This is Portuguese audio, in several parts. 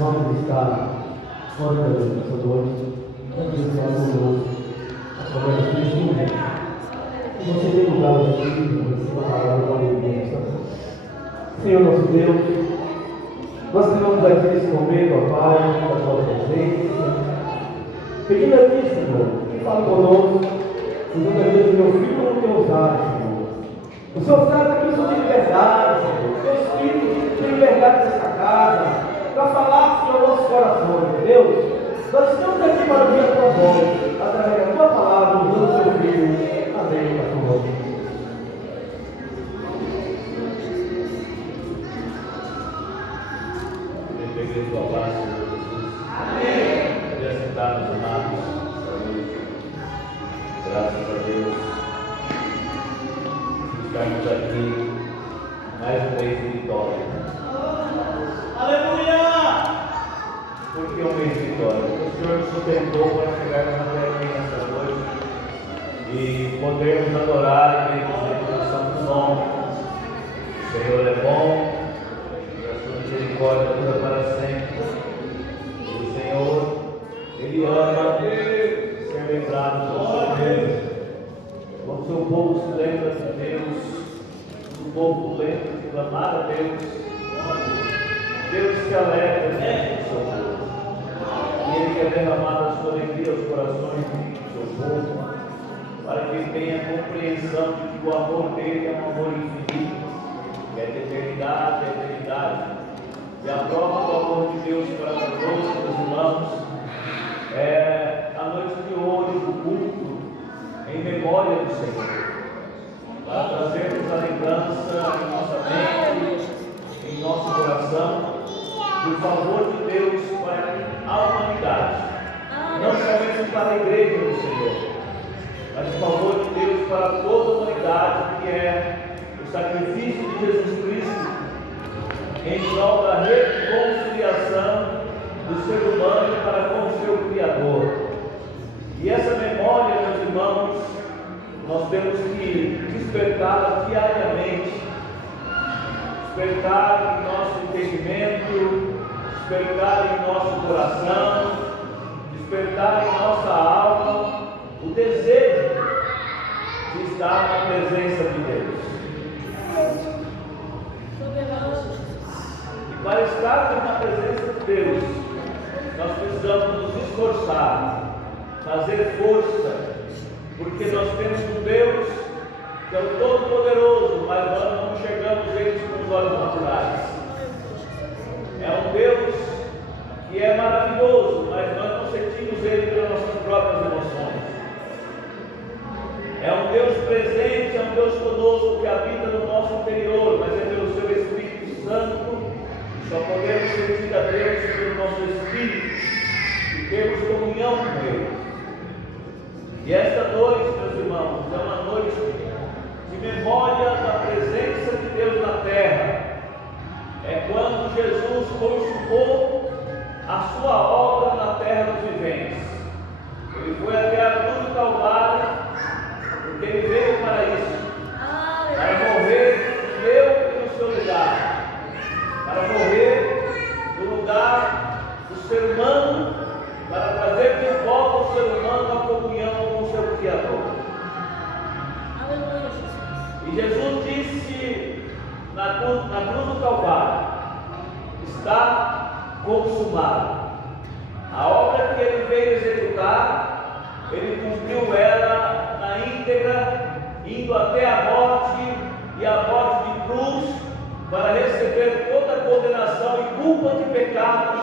vamos estar orando essa noite, abençoando conosco, através do Espírito. Se você tem lugar no Espírito, receba a palavra da alegria. Senhor nosso Deus, nós estamos aqui nesse momento, ó Pai, da tua presença, pedindo a Ti, Senhor, que fale conosco, usando a vida do meu filho como Teu usar, Senhor. O Senhor sabe que eu sou de liberdade, Senhor. O Teu Espírito tem liberdade nessa casa, para falar, Senhor, nossos corações, Deus. Nós estamos aqui para ouvir a Tua voz, através da Tua palavra, usando o Teu filho. Amém, pastor. Tua paz, Senhor Jesus. Amém. Poder sentar nos amados. Graças a Deus. Estamos aqui mais um mês de vitória. Aleluia! Por que um mês de vitória? Porque o Senhor nos sustentou para chegarmos até aqui nessa noite e podermos adorar e dizer que nós somos nome. O Senhor é bom. Misericórdia dura para sempre. E o Senhor, Ele ama ser lembrado do seu Deus. Quando o seu povo se lembra de Deus, o povo lembra de clamar a Deus, Deus se alegra do seu povo. E Ele quer derramar a sua alegria aos corações do seu povo, para que tenha compreensão de que o amor dele é um amor infinito, que é de eternidade, E a prova do amor de Deus para conosco, meus irmãos, é a noite de hoje, do culto, em memória do Senhor, para trazermos a lembrança em nossa mente, em nosso coração, do favor de Deus para a humanidade, não somente para a igreja do Senhor, mas o favor de Deus para toda a humanidade, que é o sacrifício de Jesus Cristo, em prol da reconciliação do ser humano para com o seu Criador. E essa memória, meus irmãos, nós temos que despertá-la diariamente, despertar em nosso entendimento, despertar em nosso coração, despertar em nossa alma o desejo de estar na presença de Deus. Para estarmos na presença de Deus, nós precisamos nos esforçar, fazer força, porque nós temos um Deus que é o Todo-Poderoso, mas nós não enxergamos eles com os olhos naturais. É um Deus que é maravilhoso, mas nós não sentimos ele pelas nossas próprias emoções. É um Deus presente, é um Deus conosco que habita no nosso interior, mas é pelo seu Espírito Santo. Só podemos sentir a Deus pelo nosso Espírito e termos comunhão com Ele. E esta noite, meus irmãos, é uma noite de memória da presença de Deus na terra. É quando Jesus consumou a sua obra na terra dos viventes. Ele foi até a cruz do Calvário, porque Ele veio para isso, para morrer no meu e no seu lugar. Para morrer no lugar do ser humano, para trazer de volta ao ser humano a comunhão com o seu Criador. E Jesus disse na cruz do Calvário: está consumado. A obra que ele veio executar, ele cumpriu ela na íntegra, indo até a morte, e a morte de cruz, para receber toda a condenação e culpa de pecados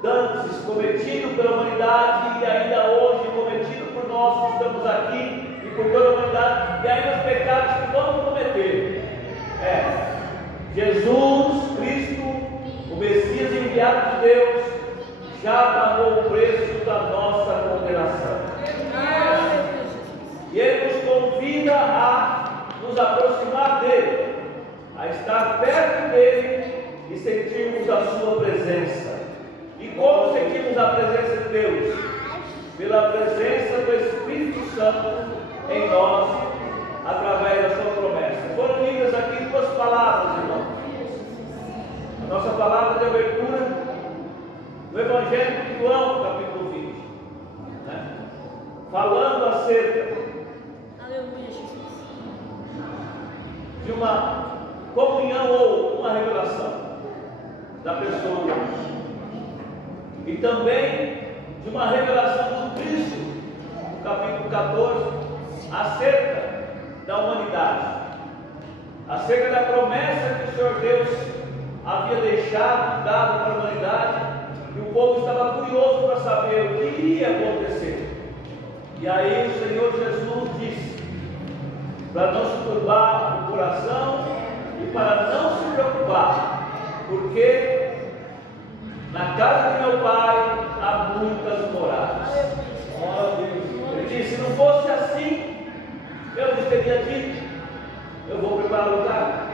dantes cometidos pela humanidade e ainda hoje cometidos por nós que estamos aqui e por toda a humanidade, e ainda os pecados que vamos cometer. Jesus Cristo, o Messias enviado de Deus, já pagou o preço da nossa condenação. E Ele nos convida a nos aproximar dEle, a estar perto dele e sentirmos a sua presença. E como sentimos a presença de Deus? Pela presença do Espírito Santo em nós, através da sua promessa. Foram lidas aqui duas palavras, irmãos. A nossa palavra de abertura no Evangelho de João, capítulo 20, né? Falando acerca de uma comunhão ou uma revelação da pessoa de Deus, e também de uma revelação do Cristo, no capítulo 14, acerca da humanidade, acerca da promessa que o Senhor Deus havia deixado, dado para a humanidade, e o povo estava curioso para saber o que iria acontecer. E aí o Senhor Jesus disse, para não se turbar o coração e para não se preocupar, porque na casa de meu Pai há muitas moradas. Ele disse, se não fosse assim, eu lhes teria dito, eu vou preparar o lugar.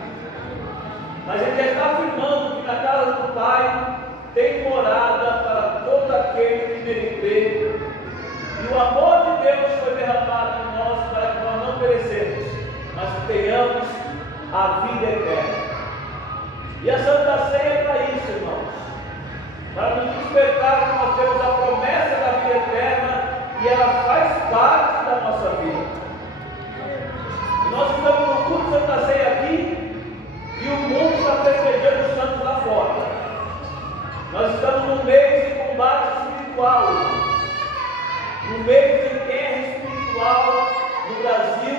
Mas ele já está afirmando que na casa do Pai tem morada para todo aquele que nele crê. E o amor de Deus foi derramado em nós para que nós não perecemos, mas que tenhamos a vida eterna. E a Santa Ceia é para isso, irmãos, para nos despertar que nós temos a promessa da vida eterna e ela faz parte da nossa vida. E nós estamos no culto de Santa Ceia aqui e o mundo está festejando os santos lá fora. Nós estamos num mês de combate espiritual, no mês de guerra espiritual no Brasil,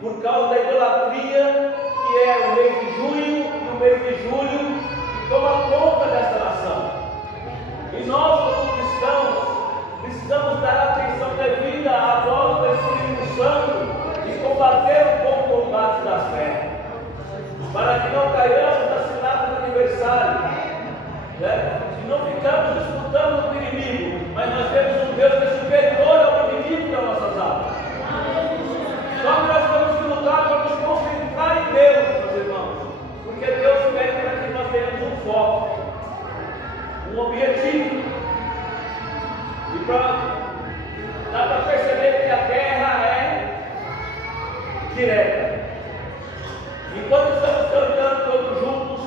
por causa da idolatria, que é o mês de junho e o mês de julho, que toma conta desta nação. E nós, como cristãos, precisamos dar atenção devida à voz do Espírito Santo e combater o bom combate da fé, para que não caiamos na cilada do adversário, né? E não ficamos disputando com o inimigo, mas nós temos um Deus que é superior ao inimigo das nossas almas. Só que nós temos que lutar para nos concentrar em Deus, meus irmãos, porque Deus pede para que nós tenhamos um foco, um objetivo. E dá para perceber que a guerra é direta. Enquanto estamos cantando todos juntos,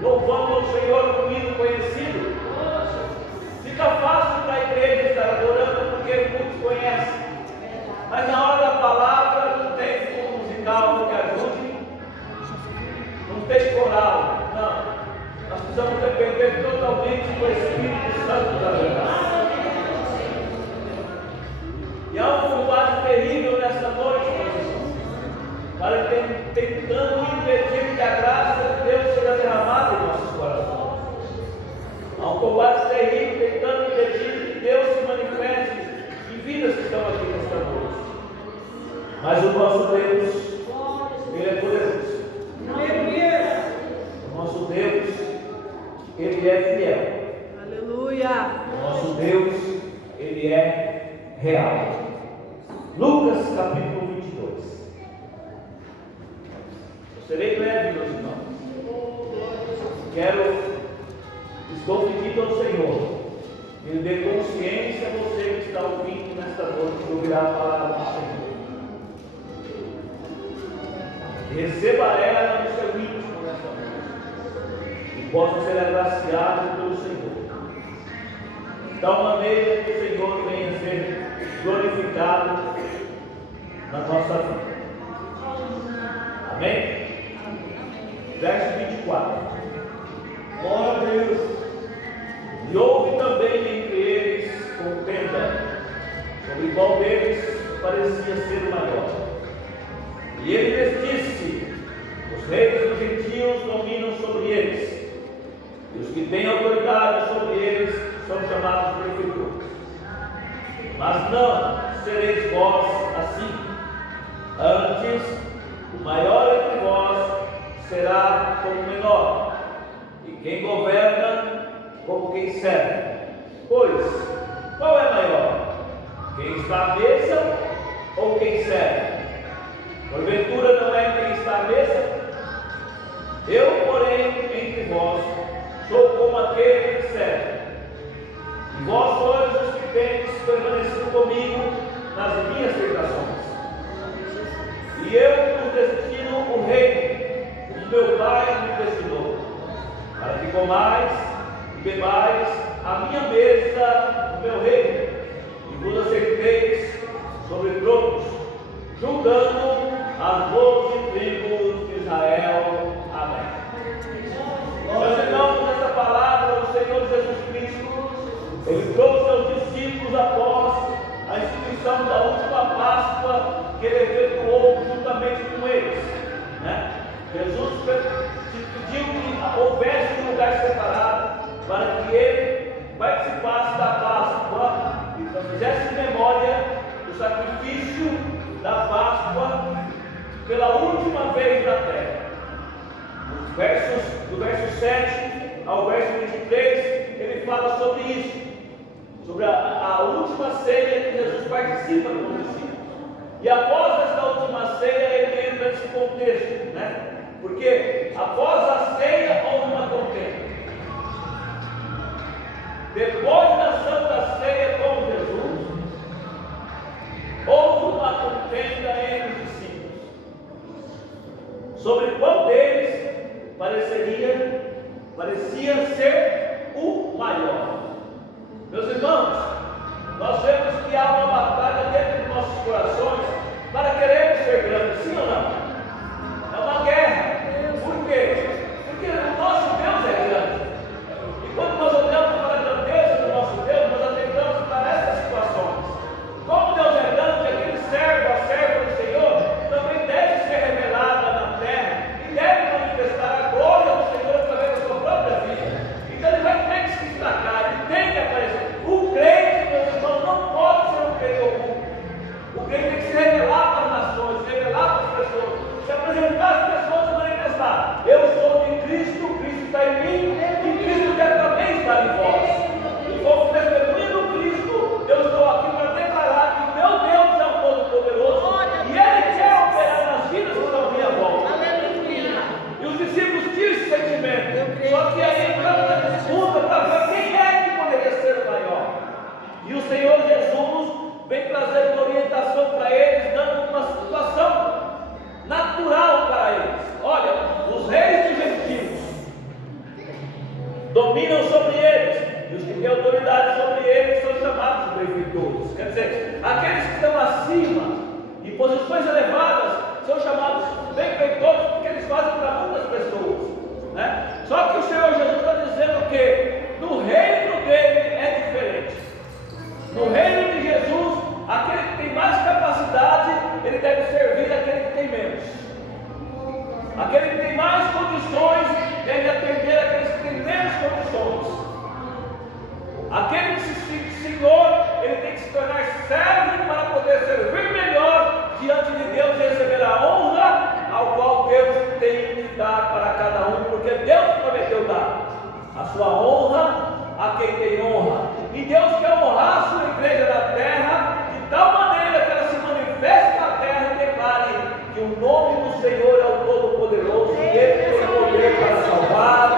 louvando ao Senhor com um hino conhecido, fica fácil para a igreja estar adorando porque muitos conhecem. Mas na hora da palavra não tem fundo musical que ajude, não tem coral, não. Nós precisamos depender totalmente do Espírito Santo da verdade. E há um combate terrível nesta noite, meus irmãos, para tentando impedir que a graça de Deus seja derramada em nossos corações. Há um combate terrível tentando impedir que Deus se manifeste em vidas que estão aqui nesta noite. Mas o nosso Deus, Ele é poderoso. O nosso Deus, Ele é fiel. Aleluia. O nosso Deus, Ele é real. Lucas capítulo 22. Eu serei breve, meus irmãos. Estou pedindo ao Senhor, Ele dê consciência a você que está ouvindo nesta noite de ouvir a palavra do Senhor. Receba ela no seu íntimo nesta noite e possa ser agraciado pelo Senhor, de tal maneira que o Senhor venha a ser glorificado na nossa vida. Amém? Verso 24. Glória a Deus. E houve também entre eles contenda, sobre qual deles parecia ser o maior. E ele lhes disse: os reis dos gentios dominam sobre eles, e os que têm autoridade sobre eles são chamados prefeitores. Mas não sereis vós assim. Antes, o maior entre vós será como o menor, e quem governa como quem serve. Pois, qual é maior? Quem está à mesa ou quem serve? Porventura não é quem está à mesa? Eu, porém, entre vós, sou como aquele que serve. E vós sois os que tendes permanecido comigo nas minhas tentações. E eu vos destino o reino, como meu Pai me destinou, para que comais bebais a minha mesa no meu reino, e vos assenteis sobre tronos, julgando as 12 tribos de Israel. Amém. Meus irmãos, essa palavra do Senhor Jesus Cristo, Ele trouxe aos discípulos após a instituição da última Páscoa que Ele efetuou juntamente com eles, né? Jesus pediu que houvesse um lugar separado para que Ele participasse da Páscoa e fizesse memória do sacrifício da Páscoa pela última vez na terra. Do verso 7 ao verso 23, ele fala sobre isso, sobre a última ceia que Jesus participa com os discípulos. E após essa última ceia, ele entra nesse contexto, né? Porque após a ceia houve uma contenda. Depois da Santa Ceia com Jesus, houve uma contenda entre os discípulos sobre qual deles parecia ser o maior. Meus irmãos, nós vemos que há uma batalha dentro dos nossos corações para querermos ser grandes, sim ou não? É uma guerra. Por quê? Porque o nosso Deus é grande. E quando nós olhamos para a grandeza do nosso Deus, nós atentamos para essas situações. Como Deus é grande, aquele servo, a serva do Senhor, também deve ser revelada na terra e deve manifestar a glória do Senhor através da sua própria vida. Então ele vai ter que se destacar, ele tem que aparecer. O crente, meus irmãos, não pode ser um crente oculto. O crente tem que se revelar para as nações, se revelar para as pessoas, se apresentar às pessoas e manifestar: eu sou de Cristo, Cristo está em mim e Cristo deve também estar em vós. E como testemunha do Cristo, eu estou aqui para declarar que o meu Deus é um Todo-Poderoso e Ele quer operar nas vidas que estão à minha volta. E os discípulos tinham esse sentimento, só que aí entramos na disputa para ver quem é que poderia ser o maior. E o Senhor Jesus vem trazer uma orientação para eles, dando uma situação natural para eles. Olha, os reis dos gentios dominam sobre eles, e os que têm autoridade sobre eles são chamados de benfeitores. Quer dizer, aqueles que estão acima, em posições elevadas, são chamados benfeitores, porque eles fazem para muitas pessoas, né? Só que o Senhor Jesus está dizendo que no reino dele é diferente. No reino de Jesus, aquele que tem mais capacidade, ele deve servir aquele que tem menos. Aquele que tem mais condições deve atender aqueles que têm menos condições. Aquele Senhor, ele tem que se tornar servo para poder servir melhor diante de Deus e receber a honra ao qual Deus tem que dar para cada um, porque Deus prometeu dar a sua honra a quem tem honra. E Deus quer honrar a sua igreja na terra de tal maneira que ela se manifeste na terra e declare que o nome do Senhor é o Todo-Poderoso, e Ele tem poder para salvar,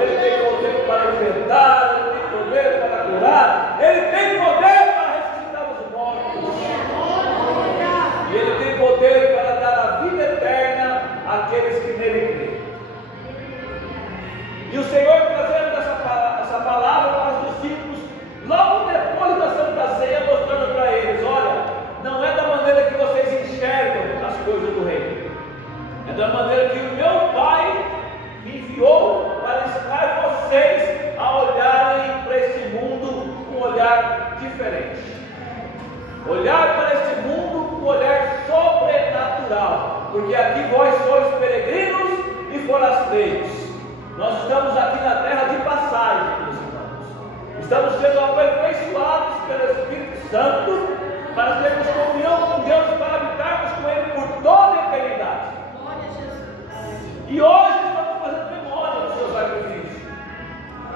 Ele tem poder para libertar, Ele tem poder para curar, Ele tem poder para ressuscitar os mortos, e Ele tem poder para dar a vida eterna àqueles que nele creem. E o Senhor trazendo essa palavra para os discípulos, logo depois da Santa Ceia, mostrando para eles: olha, não é da maneira que vocês enxergam as coisas do reino, é da maneira que o meu Pai me enviou para ensinar vocês a olharem para este mundo com um olhar diferente. Olhar para este mundo com um olhar sobrenatural, porque aqui vós sois peregrinos e forasteiros. Nós estamos aqui na terra de passagem, meus irmãos. Estamos sendo aperfeiçoados pelo Espírito Santo para termos comunhão com Deus e para habitarmos com Ele por toda a eternidade. E hoje estamos fazendo memória do seu sacrifício.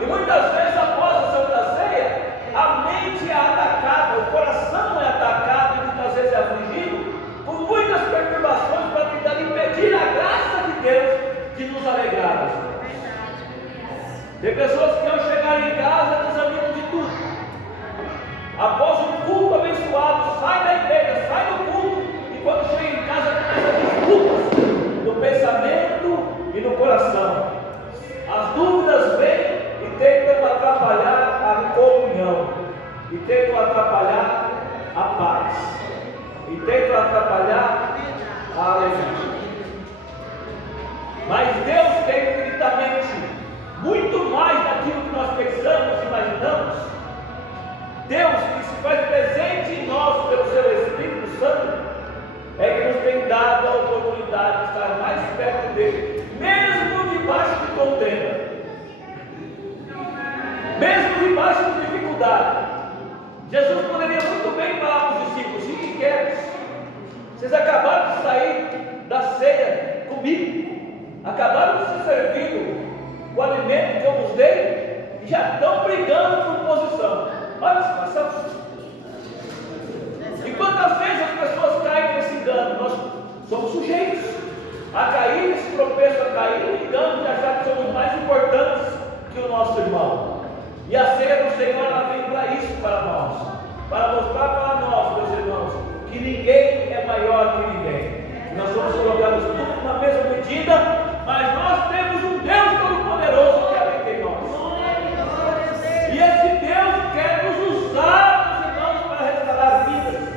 E muitas vezes, após a Santa Ceia, a mente é atacada, o coração é atacado e muitas vezes é afligido por muitas perturbações para tentar impedir a graça de Deus de nos alegrarmos. Tem pessoas que ao chegar em casa desanimam de tudo. Após um culto abençoado, sai da igreja, sai do culto, e quando chega em casa começa disputas no pensamento e no coração. As dúvidas vêm e tentam atrapalhar e tentam atrapalhar a paz, e tentam atrapalhar a alegria. Mas Deus tem infinitamente muito mais daquilo que nós pensamos e imaginamos. Deus, que se faz presente em nós pelo seu Espírito Santo, é que nos tem dado a oportunidade de estar mais perto dele, mesmo debaixo de contenda, mesmo debaixo de dificuldade. Jesus poderia muito bem falar para os discípulos: fiquem quietos, vocês acabaram de sair da ceia comigo, acabaram de ser servidos com o alimento que eu vos dei, e já estão brigando por posição. Olha a situação. E quantas vezes as pessoas caem nesse engano? Nós somos sujeitos a cair nesse tropeço, a cair no engano de achar que somos mais importantes que o nosso irmão. E a ceia do Senhor, ela vem para isso, para nós, para mostrar para nós, meus irmãos, que ninguém é maior que ninguém. Nós somos colocados tudo na mesma medida, mas nós temos um Deus Todo-Poderoso que habita em nós. E esse Deus quer nos usar, meus irmãos, para restaurar vidas,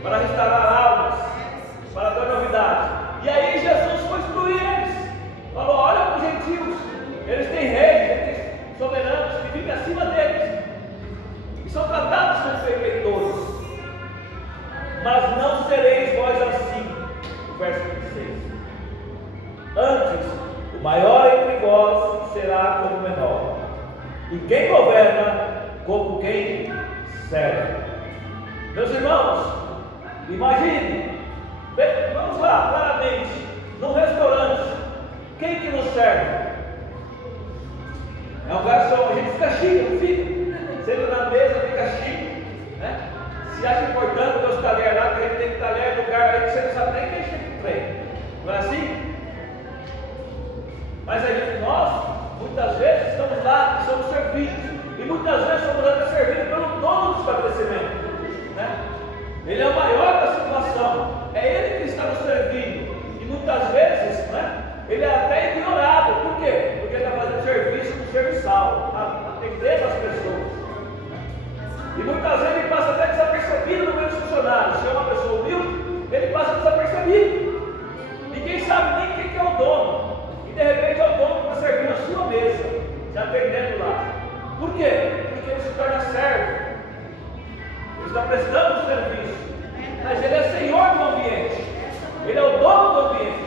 para restaurar almas, para dar novidade. E aí Jesus foi instruir eles. Falou: olha para os gentios, eles têm reis, eles têm soberanos que vivem acima deles, e são tratados como perfeitores. Mas não sereis vós assim. Verso 26. Antes, o maior entre vós será como o menor, e quem governa como quem serve. Meus irmãos, imagine, vamos lá, claramente, num restaurante, quem que nos serve? É um garçom. A gente fica chique, não fica? Senta na mesa, fica chique, né? Se acha importante ter os talheres lá, porque a gente tem talher no lugar aí que você não sabe nem mexer com o trem. Não é assim? Mas nós, muitas vezes, estamos lá e somos servidos. E muitas vezes somos até servidos pelo dono do estabelecimento, né? Ele é o maior da situação. É ele que está nos servindo. E muitas vezes, né, ele é até ignorado. Por quê? Porque ele está fazendo serviço do serviçal, está atendendo as pessoas. E muitas vezes ele passa até desapercebido no meio dos funcionários. Se é uma pessoa humilde, ele passa desapercebido. Ninguém sabe nem quem que é o dono. E de repente é o dono que está servindo a sua mesa, se atendendo lá. Por quê? Porque ele se torna servo. Ele está prestando um serviço. Mas ele é senhor do ambiente. Ele é o dono do ambiente.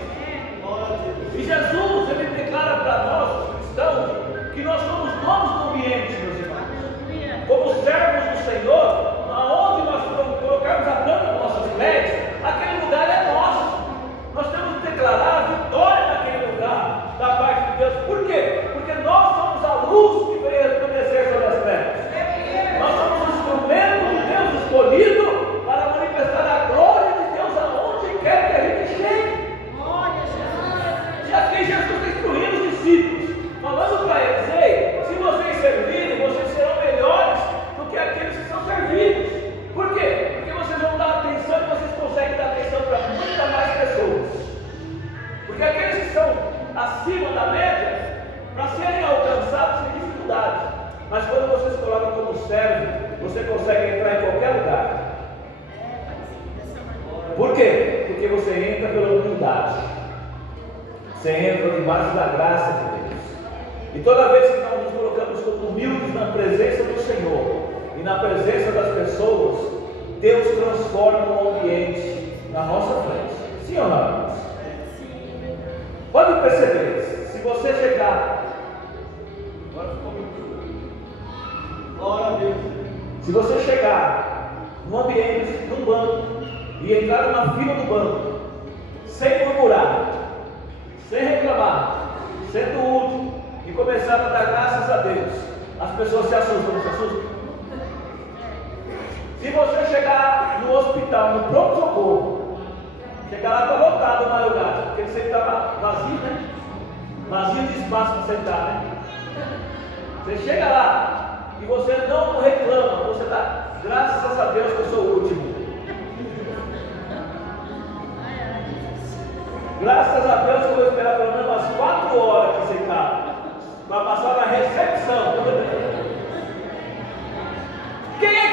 E Jesus, ele declara para nós, os cristãos, que nós somos donos do ambiente, meus irmãos. Como servos do Senhor, aonde nós colocarmos a planta dos nossos pés, aquele lugar é nosso. Nós temos que declarar a vitória naquele lugar, da parte de Deus. Por quê? Porque nós somos a luz que veio resplandecer sobre as trevas. Nós somos o instrumento de Deus escolhido para manifestar a glória de Deus aonde quer que a gente chegue. E aqui Jesus está instruindo os discípulos, falando para eles: ei, se vocês servirem, vocês serão melhores do que aqueles que são servidos. Por quê? Porque vocês vão dar atenção e vocês conseguem dar atenção para muitas mais pessoas. Porque aqueles que são acima da média, para serem alcançados sem dificuldade. Mas quando você se coloca como servo, você consegue entrar em qualquer lugar. Por quê? Porque você entra pela humildade. Você entra debaixo da graça de Deus. E toda vez que nós nos colocamos como humildes na presença do Senhor e na presença das pessoas, Deus transforma o ambiente na nossa frente. Sim ou não? Pode perceber, se você chegar, glória a Deus, se você chegar num ambiente, num banco, e entrar numa fila do banco, sem murmurar, sem reclamar, sendo útil, e começar a dar graças a Deus, as pessoas se assustam, não se assustam? Se você chegar no hospital, no pronto-socorro, chegar lá, está lotado o maior lugar, porque ele sempre estava vazio, né? Vazio de espaço para sentar, né? Você chega lá e você não reclama, você dá graças a Deus que eu sou o último. Graças a Deus que eu vou esperar pelo menos umas 4 horas aqui sentado, para passar na recepção. Quem é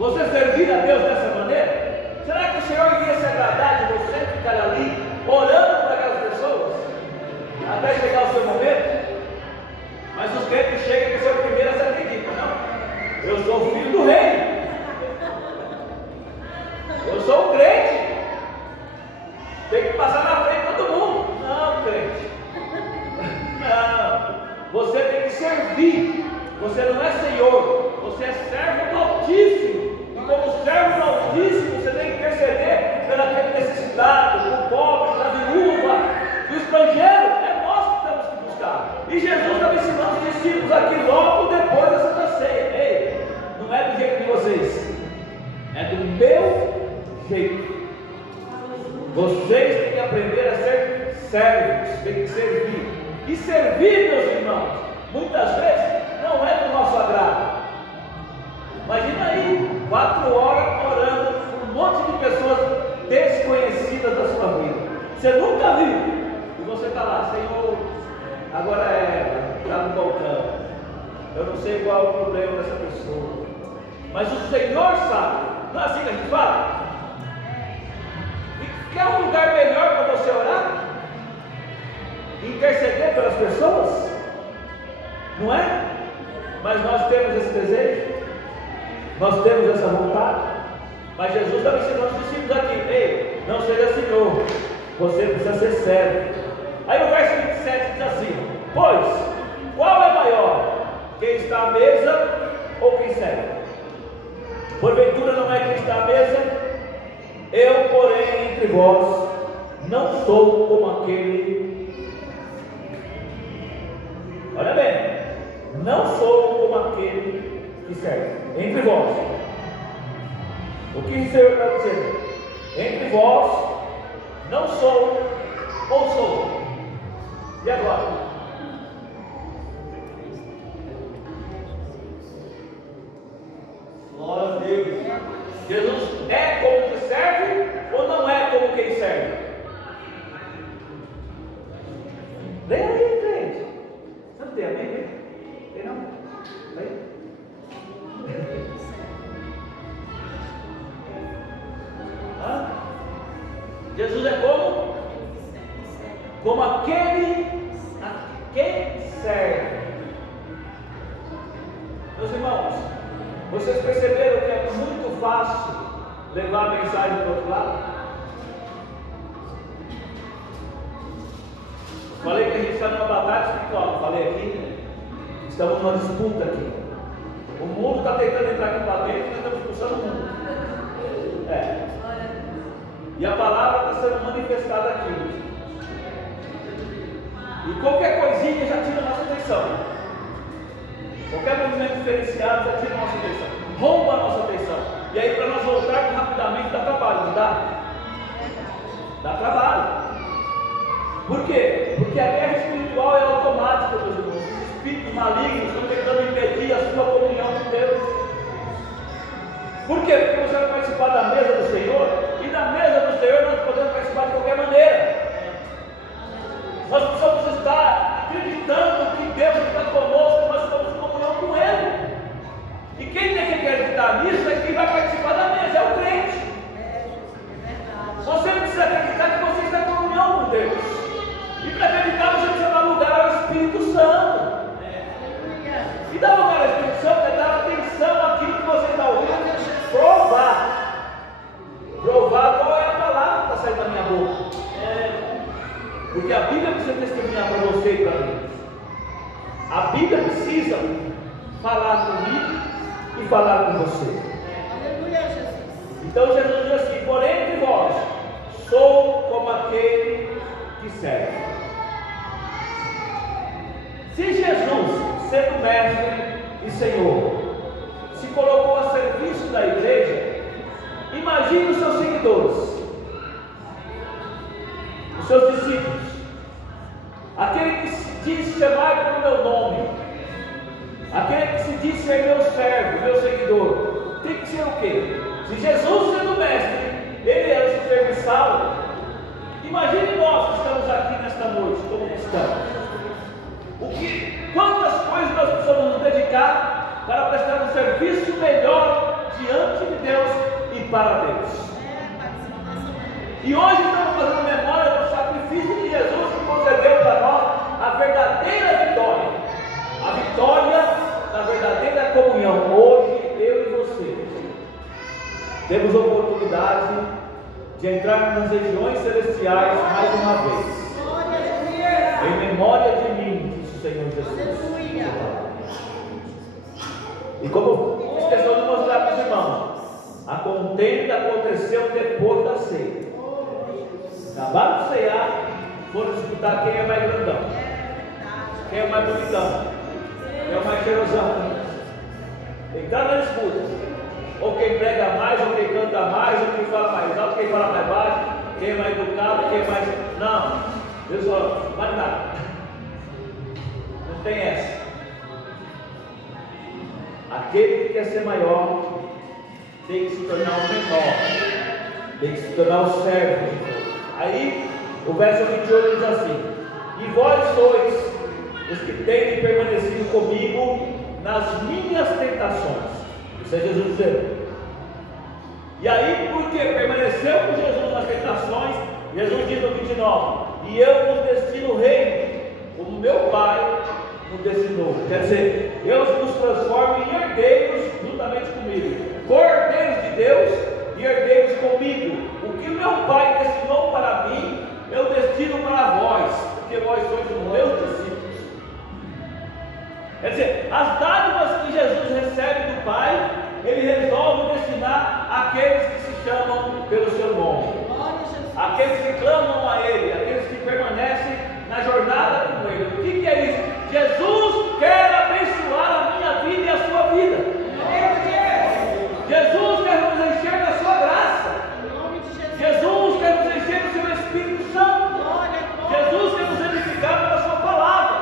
Você servir a Deus dessa maneira? Será que o Senhor iria se agradar de você ficar ali orando para aquelas pessoas até chegar o seu momento? Mas os crentes chegam e ser o primeiro a ser acredita, não? Eu sou o filho do rei. Eu sou o crente. Tem que passar na frente de todo mundo. Não, crente. Não. Você tem que servir. Você não é senhor. Você é servo do Altíssimo. E como servo do Altíssimo, você tem que interceder pela necessidade, do pobre, da viúva, do estrangeiro. É nós que temos que buscar. E Jesus estava ensinando os discípulos aqui logo depois da Santa Ceia. Ei, não é do jeito de vocês, é do meu jeito. Vocês têm que aprender a ser servos, têm que servir. E servir, meus irmãos, muitas vezes não é do nosso agrado. Imagina aí, 4 horas orando por um monte de pessoas desconhecidas da sua vida. Você nunca viu. E você está lá, Senhor, agora está no balcão. Eu não sei qual é o problema dessa pessoa. Mas o Senhor sabe. Não é assim que a gente fala? E quer um lugar melhor para você orar? Interceder pelas pessoas? Não é? Mas nós temos esse desejo, nós temos essa vontade. Mas Jesus estava ensinando os discípulos aqui: ei, não seja senhor, você precisa ser servo. Aí o verso 27 diz assim: pois, qual é maior, quem está à mesa ou quem serve? Porventura não é quem está à mesa? Eu, porém, entre vós, não sou como aquele. Olha bem, não sou como aquele que serve. Entre vós. O que o Senhor está dizendo? Entre vós, não sou ou sou. E agora? Glória a Deus. Jesus é como que serve ou não é como quem serve? Leia aí, crente. Você não tem amém? Tem não? Tem? Jesus é como? Como aquele a quem serve. Meus irmãos, vocês perceberam que é muito fácil levar a mensagem para o outro lado? Falei que a gente está numa batalha espiritual, falei aqui, estamos numa disputa aqui. O mundo está tentando entrar aqui para dentro e nós estamos expulsando o mundo. E a palavra está sendo manifestada aqui. E qualquer coisinha já tira a nossa atenção. Qualquer movimento diferenciado já tira a nossa atenção, rouba a nossa atenção. E aí, para nós voltarmos rapidamente, dá trabalho, não dá? Dá trabalho. Por quê? Porque a guerra espiritual é automática, meus irmãos. Os espíritos malignos estão tentando impedir a sua comunhão com Deus. Por quê? Porque você vai participar da mesa do Senhor, e da mesa do Senhor nós podemos participar de qualquer maneira. Nós precisamos estar acreditando que Deus está conosco, nós estamos em comunhão com Ele. E quem tem que acreditar nisso é quem vai participar da mesa, é o crente. Você precisa acreditar que você está em comunhão com Deus. E para acreditar você precisa dar lugar ao Espírito Santo. E dar lugar ao Espírito Santo é dar atenção àquilo que você está ouvindo. Provar qual é a palavra que está saindo da minha boca. Porque a Bíblia precisa testemunhar para você e para mim. A Bíblia precisa falar comigo e falar com você. Então Jesus diz assim: porém entre vós, sou como aquele que serve. Se Jesus, sendo mestre e Senhor, se colocou a serviço da igreja, imagine os seus seguidores, os seus discípulos, aquele que se diz chamar pelo meu nome, aquele que se diz ser meu servo, meu seguidor, tem que ser o quê? Se Jesus, sendo mestre, ele era o seu serviçal, imagine nós que estamos aqui nesta noite, como cristãos. Quantas coisas nós precisamos nos dedicar para prestar um serviço melhor diante de Deus e para Deus. E hoje estamos fazendo memória do sacrifício de Jesus que concedeu para nós a verdadeira vitória. A vitória da verdadeira comunhão. Hoje, eu e você temos a oportunidade de entrar nas regiões celestiais mais uma vez. Em memória de mim, disse o Senhor Jesus. E como esqueceu de mostrar para os irmãos, a contenda aconteceu depois da ceia. Acabaram de ceiar, foram disputar quem é mais grandão, quem é mais bonitão, quem é o mais cheirosão. Entraram na disputa. Ou quem prega mais, ou quem canta mais, ou quem fala mais alto, quem fala mais baixo, quem é mais educado, quem é mais. Não, Deus falou, não vale nada. Não tem essa. Aquele que quer ser maior tem que se tornar o menor, tem que se tornar o servo de Deus. Aí o verso 28 diz assim: e vós sois os que têm permanecido comigo nas minhas tentações. Isso é Jesus dizendo. E aí, porque permaneceu com Jesus nas tentações, Jesus diz no 29: e eu vos destino o reino, como meu Pai nos destinou. Quer dizer, eu nos transformo em herdeiros juntamente comigo, cordeiros de Deus e herdeiros comigo. O que meu Pai destinou para mim, eu destino para vós, porque vós sois os meus discípulos. Quer dizer, as dádivas que Jesus recebe do Pai, Ele resolve destinar àqueles que se chamam pelo seu nome, aqueles que clamam a Ele, aqueles que permanecem na jornada com Ele. O que é isso? Jesus quer abençoar a minha vida e a sua vida. Jesus quer nos encher da sua graça. Jesus quer nos encher do seu Espírito Santo. Jesus quer nos edificar pela sua palavra.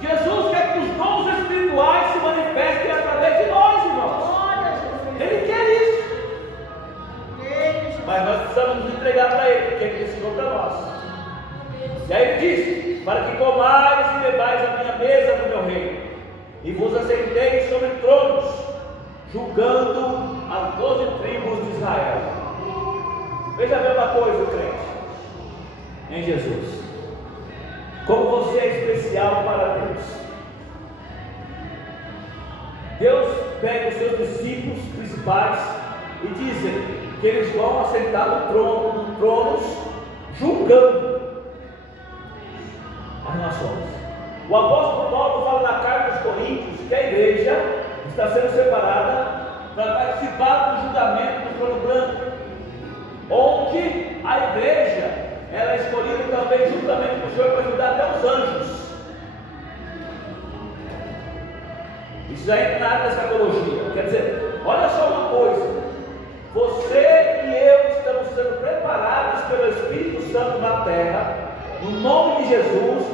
Jesus quer que os dons espirituais se manifestem através de nós, irmãos. Ele quer isso. Mas nós precisamos nos entregar para Ele, porque Ele ensinou para nós. E aí Ele diz: para que comais e bebais a minha mesa no meu reino, e vos assenteis sobre tronos, julgando as 12 tribos de Israel. Veja a mesma coisa, crente, em Jesus. Como você é especial para Deus. Deus pega os seus discípulos principais e dizem que eles vão assentar no tronos, julgando as nações. O apóstolo Paulo fala na carta aos Coríntios que a igreja está sendo separada para participar do julgamento do trono branco, onde a igreja ela é escolhida também juntamente com o Senhor para ajudar até os anjos. Isso já entra na área da escatologia. Quer dizer, olha só uma coisa: você e eu estamos sendo preparados pelo Espírito Santo na terra, no nome de Jesus,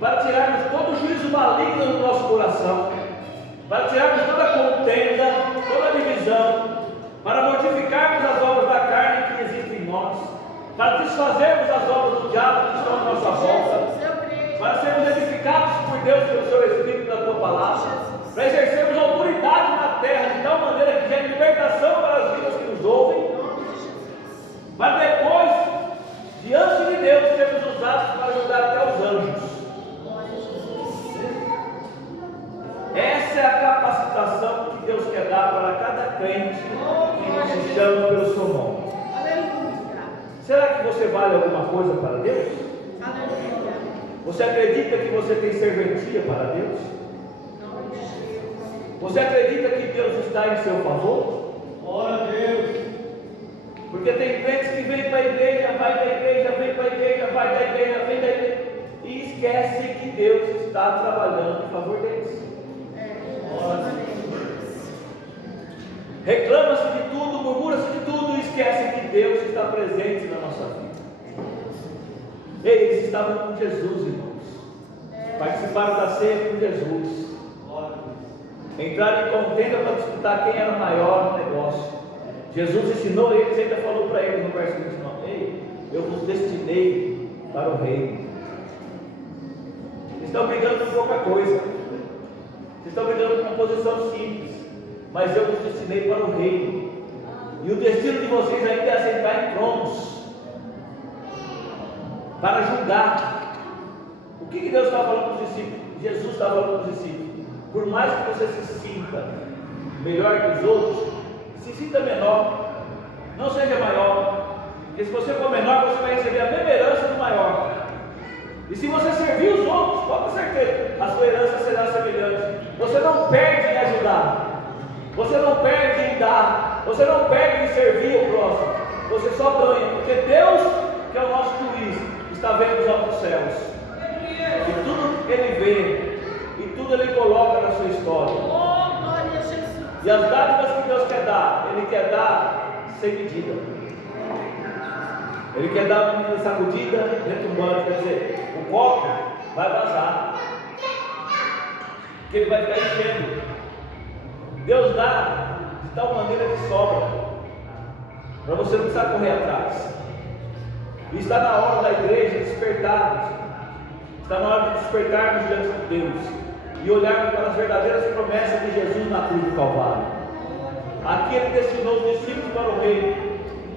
para tirarmos todo o juízo maligno do nosso coração, para tirarmos toda a contenda, toda a divisão, para mortificarmos as obras da carne que existem em nós, para desfazermos as obras do diabo que estão à nossa volta, para sermos edificados por Deus pelo seu Espírito e da tua palavra, para exercermos autoridade na terra de tal maneira que gere libertação para as vidas que nos ouvem, para depois, diante de Deus, sermos usados para ajudar até os anjos. Essa é a capacitação que Deus quer dar para cada crente que se chama pelo seu nome. Será que você vale alguma coisa para Deus? Você acredita que você tem serventia para Deus? Você acredita que Deus está em seu favor? Glória a Deus! Porque tem crentes que vêm para a igreja, vai da igreja, vem para a igreja, vai da igreja, vem da igreja, e esquece que Deus está trabalhando em favor deles. Reclama-se de tudo, murmura-se de tudo e esquece que Deus está presente na nossa vida. Eles estavam com Jesus, irmãos. Participaram da ceia com Jesus. Entraram em contenda para disputar quem era maior no negócio. Jesus ensinou eles e ainda falou para eles no verso 29: ei, eu vos destinei para o reino. Eles estão brigando por pouca coisa. Vocês estão brigando com uma posição simples, mas eu os destinei para o reino. E o destino de vocês ainda é sentar em tronos, para julgar. O que Deus estava falando para os discípulos? Jesus estava falando para os discípulos: por mais que você se sinta melhor que os outros, se sinta menor, não seja maior, porque se você for menor, você vai receber a mesma herança do maior. E se você servir os outros, pode ter certeza, a sua herança será semelhante. Você não perde em ajudar, você não perde em dar, você não perde em servir o próximo, você só ganha, porque Deus, que é o nosso juiz, está vendo os altos céus, e tudo Ele vê, e tudo Ele coloca na sua história. E as dádivas que Deus quer dar, Ele quer dar sem medida. Ele quer dar uma medida sacudida, retumbante, quer dizer, o copo vai vazar, porque Ele vai ficar enchendo. Deus dá de tal maneira que sobra, para você não precisar correr atrás. E está na hora da igreja despertarmos, está na hora de despertarmos diante de Deus e olharmos para as verdadeiras promessas de Jesus na cruz do Calvário. Aqui Ele destinou os discípulos para o reino,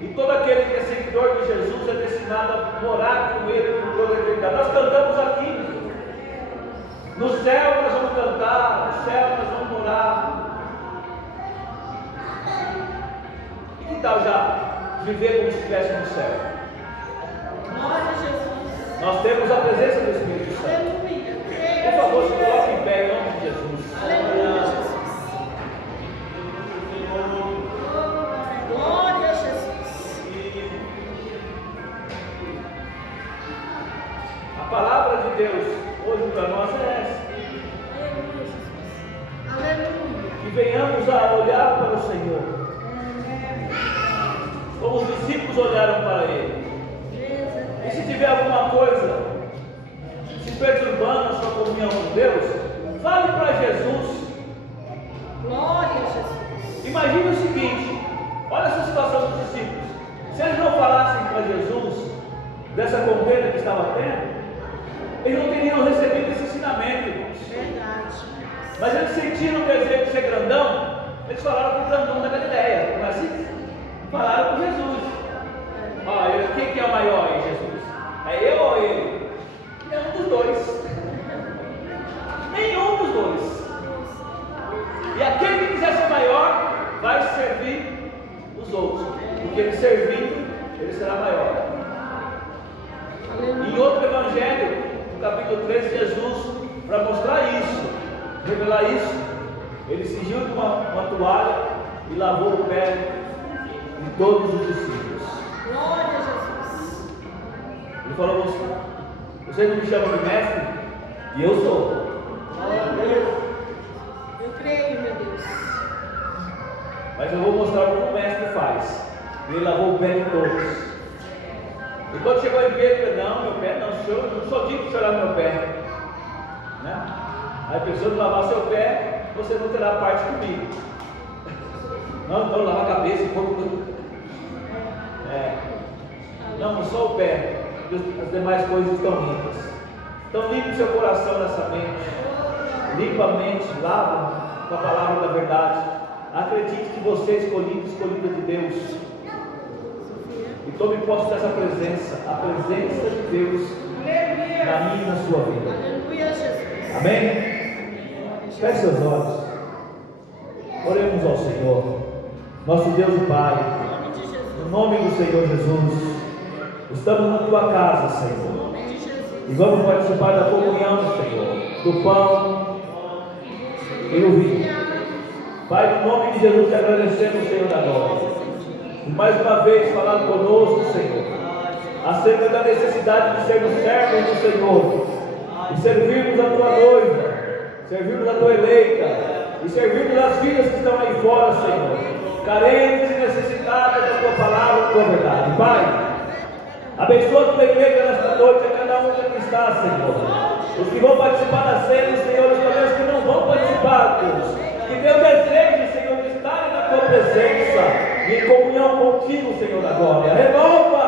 e todo aquele que é seguidor de Jesus é destinado a morar com Ele por toda a eternidade. Nós cantamos aqui, no céu nós vamos cantar, no céu nós vamos morar. E que tal já viver como se estivesse no céu? Glória a Jesus. Nós temos a presença do Espírito Santo. Aleluia. Por favor, se coloque em pé em nome de Jesus. Aleluia, Jesus. Glória a Jesus. A palavra de Deus hoje para nós é essa: Aleluia, Jesus. Aleluia. que venhamos a olhar para o Senhor, como os discípulos olharam para Ele. E se tiver alguma coisa se perturbando a sua comunhão com Deus, fale para Jesus. Glória a Jesus. Imagine o seguinte: olha essa situação dos discípulos. Se eles não falassem para Jesus dessa contenda que estava tendo, eles não teriam recebido esse ensinamento, irmãos. Verdade. Mas eles sentiram o desejo de ser grandão, eles falaram com o grandão da Galileia, não é assim? Falaram com Jesus. Olha, quem que é o maior aí, Jesus? É eu ou ele? Nenhum dos dois. Nenhum dos dois. E aquele que quiser ser maior, vai servir os outros. Porque ele servindo, ele será maior. Em outro evangelho, no capítulo 13, Jesus, para mostrar isso, revelar isso, ele cingiu de uma toalha e lavou o pé de todos os discípulos. Glória a Jesus. Ele falou: vocês não me chamam de mestre? E eu sou. Aleluia. Eu creio, meu Deus. Mas eu vou mostrar o que o mestre faz. Ele lavou o pé de todos. E quando chegou em Pedro, ele falou: não, meu pé não, senhor, não sou digno de chorar no meu pé. Né? Aí a pessoa de lavar seu pé, você não terá parte comigo. Não, então lava a cabeça, o corpo. Não, só o pé. As demais coisas estão limpas. Então limpe seu coração nessa mente. Limpa a mente, lava com a palavra da verdade. Acredite que você é escolhida de Deus. E tome posse dessa presença, a presença de Deus na minha e na sua vida. Aleluia, Jesus. Amém? Feche seus olhos. Oremos ao Senhor, nosso Deus e Pai. Em nome de Jesus. No nome do Senhor Jesus, estamos na tua casa, Senhor, Em nome de Jesus. e vamos participar da comunhão, Senhor, do pão e do vinho. Pai, no nome de Jesus, te agradecemos, Senhor da glória, e mais uma vez falando conosco, Senhor, acerca da necessidade de sermos servos do Senhor, e servirmos a tua noiva, servirmos a tua eleita, e servirmos as vidas que estão aí fora, Senhor, carentes e necessitadas da tua palavra, da tua verdade. Pai, abençoa a tua igreja nesta noite, a cada um que aqui está, Senhor. Os que vão participar da ceia, Senhor, os também que não vão participar, Deus. Que teu desejo, Senhor, de estar na tua presença, e em comunhão contigo, Senhor da glória. Renova